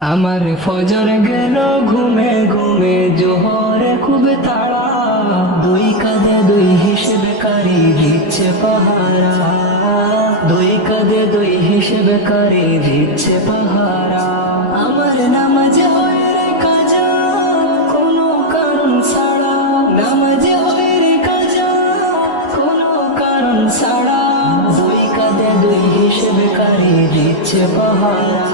আমার ফজর গেল ঘুমে ঘুমে, জোহরে খুব তাড়া, দুই কাঁধে দুই হিসেবে কারি দিচ্ছে পাহারা, দুই কাঁধে দুই হিসেবে কারি দিচ্ছে পাহারা। আমার নামাজে হয় রে কাজা, কোনো কারণ ছাড়া, নামাজে হয় রে কাজা, কোনো কারণ ছাড়া, দুই কাঁধে দুই হিসেবে কারি দিচ্ছে পাহারা,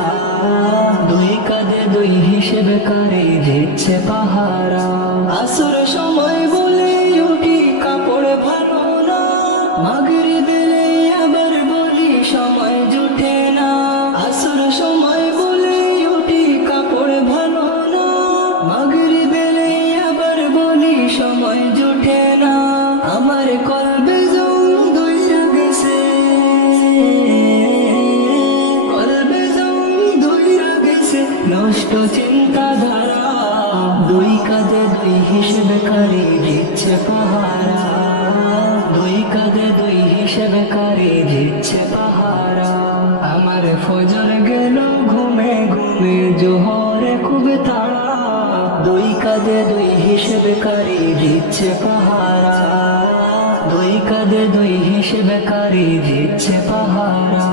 দুই কাঁধে দুই হিসেবে কারি দিচ্ছে পাহারা। আসর সময় বলে উঠি কাপড় ভালো না, মাগরিবেলে আবার বলি সময় জুটে না। আসর সময় বলে উঠি কাপড় ভালো না, মাগরিবেলে আবার বলি সময় জুটে না। আমার কলবে জং দইরা গেছে, কলবে জং দইরা গেছে, নষ্ট চিন্তাধারা, দুই কাঁধে দুই হিসেবে কারি দিচ্ছে পাহারা, দুই কাঁধে দুই হিসেবে কারি দিচ্ছে পাহারা। আমার ফজর গেল ঘুমে ঘুমে, জোহরে খুব তাড়া, দুই কাঁধে দুই হিসেবে কারি দিচ্ছে পাহারা, দুই কাঁধে দুই হিসেবে কারি দিচ্ছে পাহারা।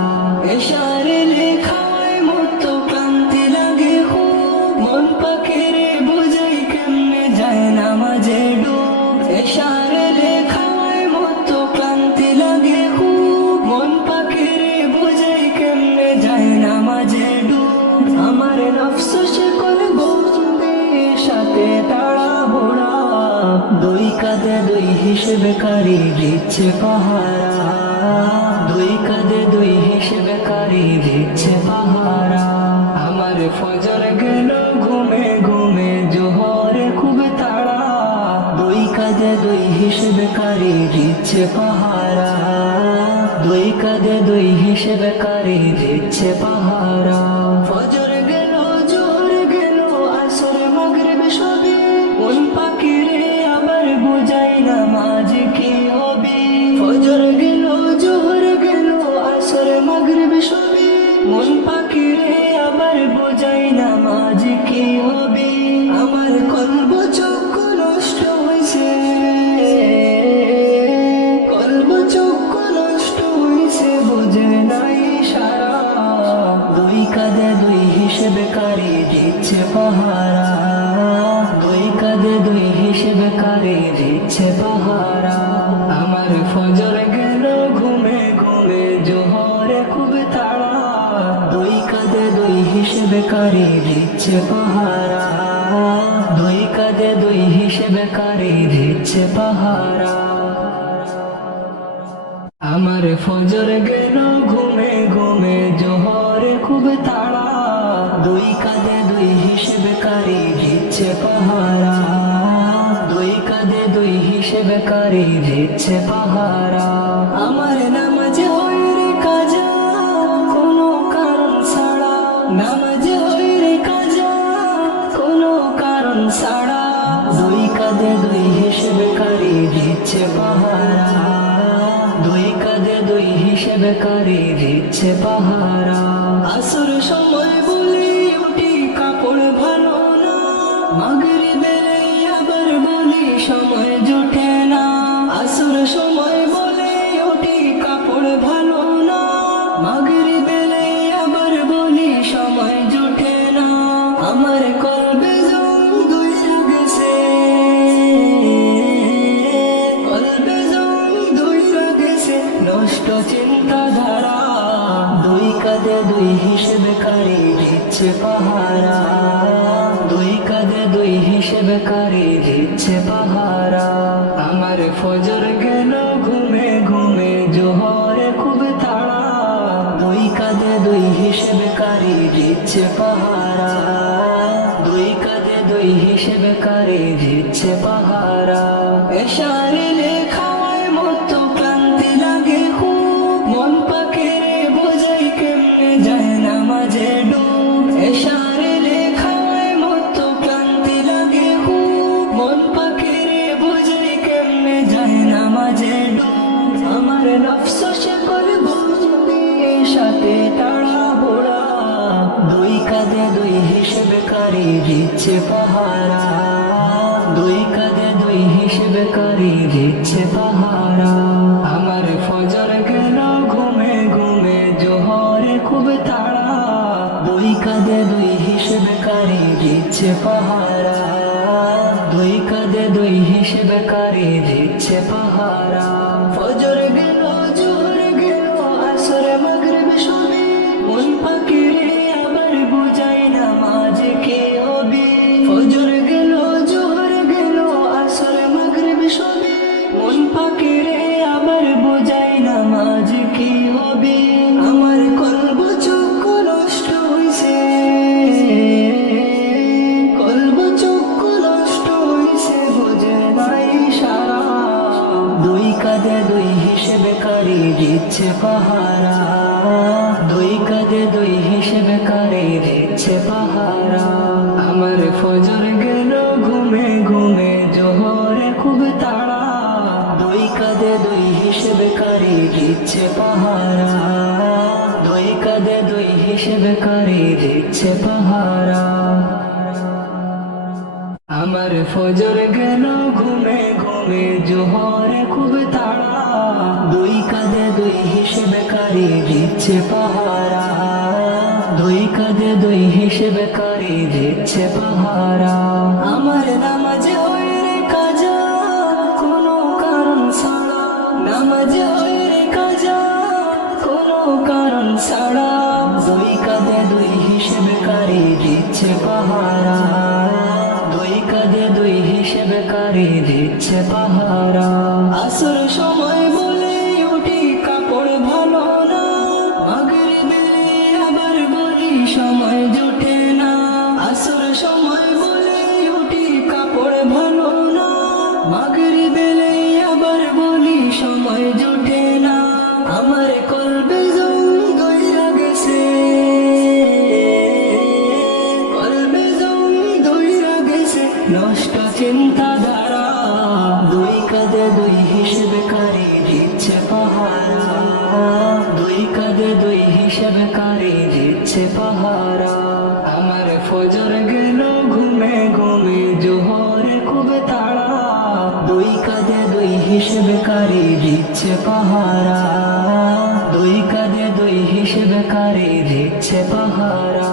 এশারে লেখায় মতো ক্লান্তি লাগে খুব, মন পাখিরে বোঝাই কেমনে যায় নামাজে ডুব। এশারে লেখায় মতো ক্লান্তি লাগে খুব, মন পাখিরে বোঝাই কেমনে যায় নামাজে ডুব। আমার নফস সে করে বলবে সাথে তাড়া বোড়া, দুই কাঁধে দুই হিসেবে কারি দিচ্ছে পাহারা, দুই কাঁধে দুই হিসেবে কারি দিচ্ছে পাহারা। আমার ফজর গেল ঘুমে ঘুমে, জোহরে খুব তাড়া, দুই কাঁধে দুই হিসেবে কারি দিচ্ছে পাহারা, দুই কাঁধে দুই হিসেবে কারি দিচ্ছে পাহারা। ফজর গেল জোহর গেল আসর মাগরিব সবে, মন পাখিরে আবার বুঝাই নামাজ কি হবে। ফজর গেল জোহর গেল আসর মাগরিব সবে, মন পাখিরে আবার বুঝাই নামাজ কি হবে। আমার কলব চক্ষু নষ্ট হইছে, কলব চক্ষু নষ্ট হইছে, বুঝে নাই সারা, দুই কাঁধে দুই হিসেবে কারি দিচ্ছে পাহারা, দুই কাঁধে দুই হিসেবে কারি দিচ্ছে পাহারা। আমার ফজর গেল ঘুমে ঘুমে, জোহরে খুব তাড়া, দুই কাঁধে দুই হিসেবে কারি দিচ্ছে পাহারা, দুই কাঁধে দুই হিসেবে কারি দিচ্ছে পাহারা। আমার ফজর গেল ঘুমে ঘুমে, জোহরে খুব তাড়া, দুই কাঁধে দুই হিসেবে কারি দিচ্ছে পাহারা, দুই কাঁধে দুই হিসেবে কারি দিচ্ছে পাহারা। আমার নামাজে হয় রে কাজা, কোনো কারণ ছাড়া, নামাজে হয় রে কাজা, কোনো কারণ ছাড়া, দুই কাঁধে দুই হিসেবে কারি দিচ্ছে পাহারা, দুই কাঁধে দুই হিসেবে কারি দিচ্ছে পাহারা। আসর সময় বলে উঠি কাপড় ভালো না, মাগরিবেলে আবার বলি সময় জুটে না। আসর সময় বলে উঠি কাপড় ভালো না, মাগরিবেলে আবার বলি সময় জুটে না। আমার কলবে জং দইরা গেছে, কলবে জং দইরা গেছে, নষ্ট চিন্তাধারা, দুই কাঁধে দুই হিসেবে কারি দিচ্ছে পাহারা, দুই কাঁধে দুই হিসেবে কারি দিচ্ছে পাহারা। আমার ফজর গেল ঘুমে ঘুমে, জোহরে খুব তাড়া, দুই কাঁধে দুই হিসেবে কারি দিচ্ছে পাহারা, দুই কাঁধে দুই হিসেবে কারি দিচ্ছে পাহারা। এশারে লেখায় মতো ক্লান্তি লাগে খুব, মন পাখিরে বোঝাই কেমনে যায় নামাজে ডুব। এশারে লেখায় মতো ক্লান্তি লাগে খুব, মন পাখিরে বোঝাই কেমনে যায় নামাজে ডুব। আমার নফস সে করে বলবে সাথে তাড়া বোড়া, দুই কাঁধে দুই হিসেবে কারি দিচ্ছে পাহারা, দুই কাঁধে দুই হিসেবে কারি দিচ্ছে পাহারা। আমার ফজর গেল ঘুমে ঘুমে জোহরে খুব তাড়া, দুই কাঁধে দুই হিসেবে কারি দিচ্ছে পাহারা, দুই কাঁধে দুই হিসেবে কারি দিচ্ছে পাহারা। ফজর গেল জোহর গেল আসর মাগরিব সবে, মন পাখিরে আবার বুঝাই নামাজ কি হবে। ফজর গেল জোহর গেল আসর মাগরিব সবে, মন পাখিরে আবার বুঝাই নামাজ কি হবে। আমার কলব চক্ষু নষ্ট হইছে, কলব চক্ষু নষ্ট হইছে বুঝে নাই সারা, দুই কাঁধে দুই হিসেবে কারি দিচ্ছে পাহারা, দুই কাঁধে দুই হিসেবে কারি দিচ্ছে পাহারা। আমার ফজর গেল ঘুমে ঘুমে জোহরে খুব তাড়া, দুই কাঁধে দুই হিসেবে কারি দিচ্ছে পাহারা, দুই কাঁধে দুই হিসেবে কারি দিচ্ছে পাহারা। আমার ফজর গেল ঘুমে ঘুমে জোহরে খুব তাড়া, দুই কাঁধে দুই হিসেবে কারি দিচ্ছে পাহারা, দুই কাঁধে দুই হিসেবে কারি দিচ্ছে পাহারা। আমার নামাজে হয় রে কাজা কোনো কারণ ছাড়া, নামাজে হয় রে কাজা কোনো কারণ ছাড়া, দুই কাঁধে দুই হিসেবে কারি দিচ্ছে পাহারা, দুই কাঁধে দুই হিসেবে কারি দিচ্ছে পাহারা। আসর সময় বলে উঠি কাপড় ভালো না, মাগরিবে আবার বলি সময় জুটে না। আসর সময় বলে উঠি কাপড় ভালো না, মাগরিবে আবার বলি সময় জুটে না। আমার কলবে জং দইরা গেছে, কলবে জং দইরা গেছে নষ্ট চিন্তাধারা, দুই কাঁধে দুই হিসেবে কারি দিচ্ছে পাহারা, দুই কাঁধে দুই হিসেবে কারি দিচ্ছে পাহারা। আমার ফজর গেল ঘুমে ঘুমে জোহরে খুব তাড়া, দুই কাঁধে দুই হিসেবে কারি দিচ্ছে পাহারা, দুই কাঁধে দুই হিসেবে কারি দিচ্ছে পাহারা।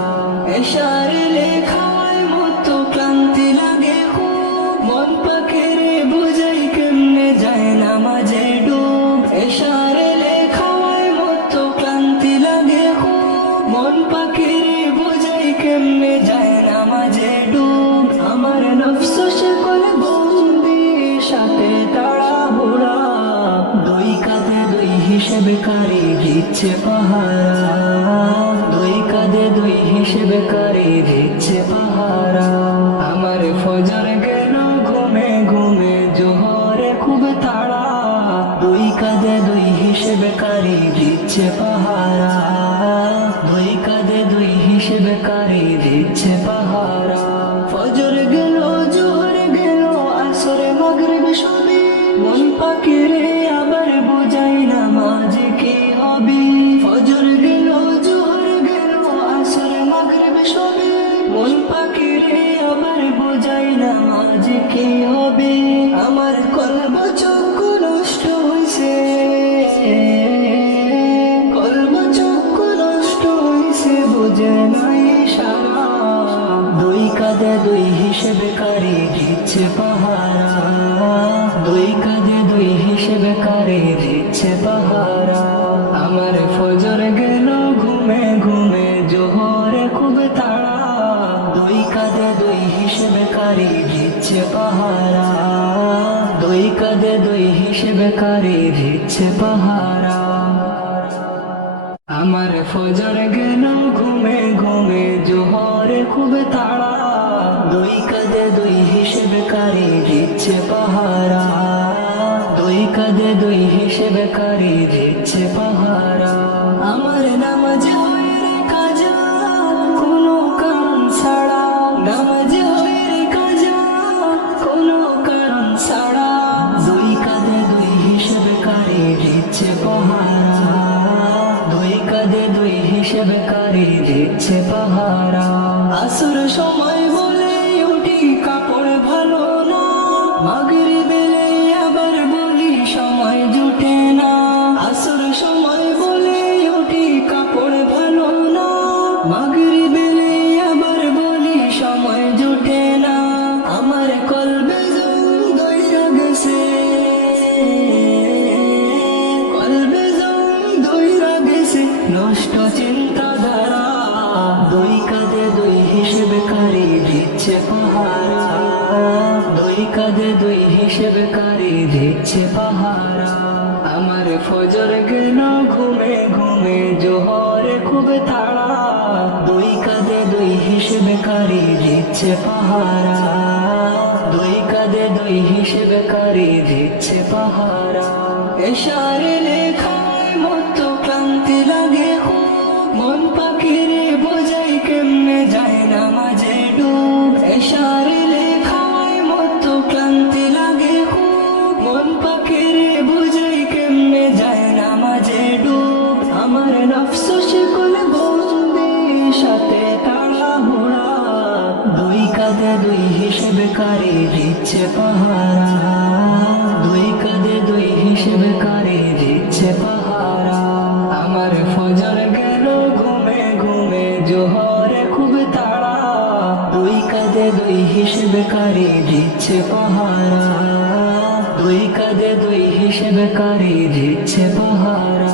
এশার লেখায় মতো ক্লান্তি লাগে খুব, মন পাখিরে বুঝাই কেমনে যায় নামাজে ডুব। এশার লেখায় মতো ক্লান্তি লাগে খুব, মন পাখিরে বুঝাই কেমনে যায় নামাজে ডুব। আমার নফস শেকল বন্দি সাথে তাড়াহুড়া, দুই কাঁধে দুই হিসেবে কারি দিচ্ছে পাহারা, দুই কাঁধে দুই হিসেবে কারি দিচ্ছে পাহারা। আমার ফজর গেল ঘুমে ঘুমে জোহরে খুব তাড়া, দুই কাঁধে দুই হিসেবে কারি দিচ্ছে পাহারা, দুই কাঁধে দুই হিসেবে কারি দিচ্ছে পাহারা। ফজর গেল জোহর গেল আসরে মাগরিব সবে, মন পাখিরে আবার বুঝাই নামাজ কি হবে। ফজর গেল জোহর গেল আসরে মাগরিব সবে, মন পাখিরে আবার বুঝাই নামাজ কি হবে। আমার কলব চক্ষু নষ্ট হইছে, কলব চক্ষু নষ্ট হইছে বুঝে নাই সারা, দুই কাঁধে দুই হিসেবে কারি দিচ্ছে পাহারা, দুই কাঁধে দুই হিসেবে কারি দিচ্ছে পাহারা। আমার ফজর গেল ঘুমে ঘুমে জোহরে খুব তাড়া, দুই কাঁধে দুই হিসেবে কারি দিচ্ছে পাহারা, দুই কাঁধে দুই হিসেবে কারি দিচ্ছে পাহারা। আমার ফজর গেল ঘুমে ঘুমে জোহরে খুব তাড়া, দুই কাঁধে দুই হিসেবে কারি দিচ্ছে পাহারা, দুই কাঁধে দুই হিসেবে কারি দিচ্ছে পাহারা। আমার নামাজে হয় রে কাজা কোনো কারণ ছাড়া, নামাজে হয় রে কাজা কোনো কারণ ছাড়া, দুই কাঁধে দুই হিসেবে কারি দিচ্ছে পাহারা, দুই কাঁধে দুই হিসেবে কারি দিচ্ছে পাহারা। আসর সময় বলে উঠি কাপড় ভালো না, মাগরিবেলে আবার বলি সময় জুটে না। আসর সময় বলে উঠি কাপড় ভালো না, মাগরিবেলে আবার বলি সময় জুটে না। আমার কলবে জং দইরা গেছে, কলবে জং দইরা গেছে নষ্ট চিন্তাধারা। দুই কাঁধে দুই হিসেবে কারি দিচ্ছে পাহারা, দুই কাঁধে দুই হিসেবে কারি দিচ্ছে পাহারা। আমার ফজর গেল ঘুমে ঘুমে জোহরে খুব তাড়া, দুই কাঁধে দুই হিসেবে কারি দিচ্ছে পাহারা, দুই কাঁধে দুই হিসেবে কারি দিচ্ছে পাহারা। এশারে লেখায় মতো ক্লান্তি লাগে খুব, মন পাখিরে বোঝাই কেমনে যায় না মাঝে ডুব। এশারে লেখায় মতো ক্লান্তি লাগে খুব, মন পাখিরে বোঝাই কেমনে যায় না মাঝে ডুব। আমার নফস শিকল বন্দি সাথে তাড়াহুড়া, দুই কাঁধে দুই হিসেবে কারি দিচ্ছে পাহারা, দুই কাঁধে দুই হিসেবে কারি দিচ্ছে পাহারা। আমার ফজর গেল ঘুমে ঘুমে জোহরে খুব তাড়া, দুই কাঁধে দুই হিসেবে কারি দিচ্ছে পাহারা, দুই কাঁধে দুই হিসেবে কারি দিচ্ছে পাহারা।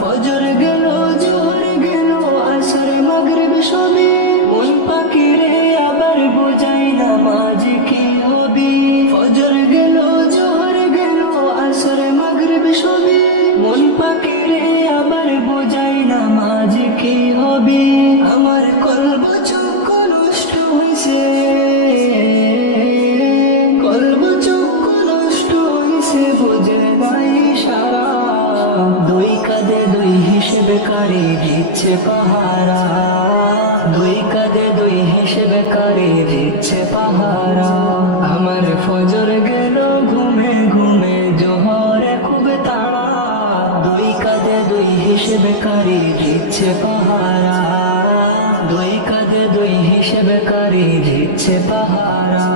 ফজর গেল জোহর গেল আসর মাগরিব সবে, মন পাখিরে আবার বোঝাই নামাজ কি হবি। ফজর গেল জোহর গেল আসর মাগরিব সবে, মন পাখিরে আবার বোঝাই নামাজ কি হবি। আমার কলব চক্ষু নষ্ট হইছে, কলব চক্ষু নষ্ট হইছে বুঝে নাই সারা, দুই কাঁধে দুই হিসেবে কারি দিচ্ছে পাহারা, দুই কাঁধে দুই হিসেবে কারি দিচ্ছে পাহারা। আমার ফজর গেল ঘুমে ঘুমে জোহরে খুব তাড়া, দুই কাঁধে দুই হিসেবে কারি দিচ্ছে পাহারা, দুই কাঁধে দুই হিসেবে কারি দিচ্ছে পাহারা।